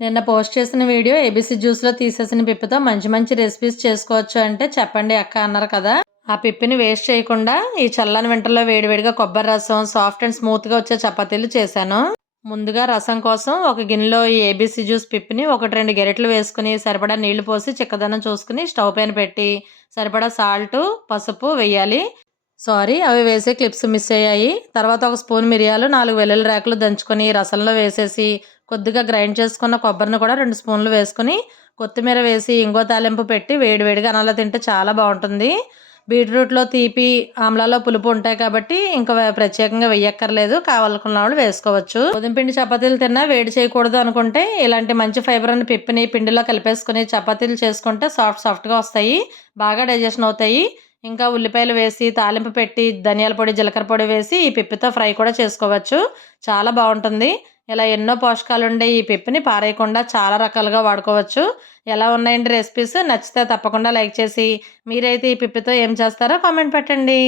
నిన్న పోస్ట్ చేసిన video ABC జ్యూస్లో తీసేసిన పిప్పితో మంచి మంచి రెసిపీస్ చేసుకోవచ్చు అంటే చెప్పండి అక్క అన్నారు కదా. ఆ పిప్పిని వేస్ట్ చేయకుండా ఈ చల్లని వింటర్లో వేడివేడిగా కొబ్బరి రసం సాఫ్ట్ అండ్ స్మూత్గా వచ్చే చపాతీలు చేశాను. ముందుగా రసం కోసం ఒక గిన్నెలో ఈ ఏబీసీ జ్యూస్ పిప్పిని 1-2 గెరెట్లు వేసుకుని సరిపడా నీళ్లు పోసి చిక్కదనం చూసుకుని స్టవ్ పైన పెట్టి సరిపడా సాల్ట్ పసుపు వేయాలి. సారీ, అవి వేసే క్లిప్స్ మిస్ అయ్యాయి. తర్వాత ఒక స్పూన్ మిరియాలు 4 వెల్లుల్లి రేకలు దంచుకొని రసంలో వేసేసి కొద్దిగా గ్రైండ్ చేసుకున్న కొబ్బరిని కూడా 2 స్పూన్లు వేసుకుని కొత్తిమీర వేసి ఇంగో తాలింపు పెట్టి వేడివేడిగా అన్నంలో తింటే చాలా బాగుంటుంది. బీట్రూట్లో తీపి ఆమ్లాలో పులుపు ఉంటాయి కాబట్టి ఇంకా ప్రత్యేకంగా వెయ్యక్కర్లేదు, కావాలనుకున్న వాళ్ళు వేసుకోవచ్చు. గోధుమ పిండి చపాతీలు తిన్నా వేడి చేయకూడదు అనుకుంటే ఇలాంటి మంచి ఫైబర్ అని పిప్పిని పిండిలో కలిపేసుకుని చపాతీలు చేసుకుంటే సాఫ్ట్గా వస్తాయి, బాగా డైజెషన్ అవుతాయి. ఇంకా ఉల్లిపాయలు వేసి తాలింపు పెట్టి ధనియాల పొడి జీలకర్ర పొడి వేసి ఈ పిప్పితో ఫ్రై కూడా చేసుకోవచ్చు, చాలా బాగుంటుంది. ఇలా ఎన్నో పోషకాలు ఉండే ఈ పిప్పిని పారేయకుండా చాలా రకాలుగా వాడుకోవచ్చు. ఎలా ఉన్నాయండి రెసిపీస్? నచ్చితే తప్పకుండా లైక్ చేసి మీరైతే ఈ పిప్పితో ఏం చేస్తారో కామెంట్ పెట్టండి.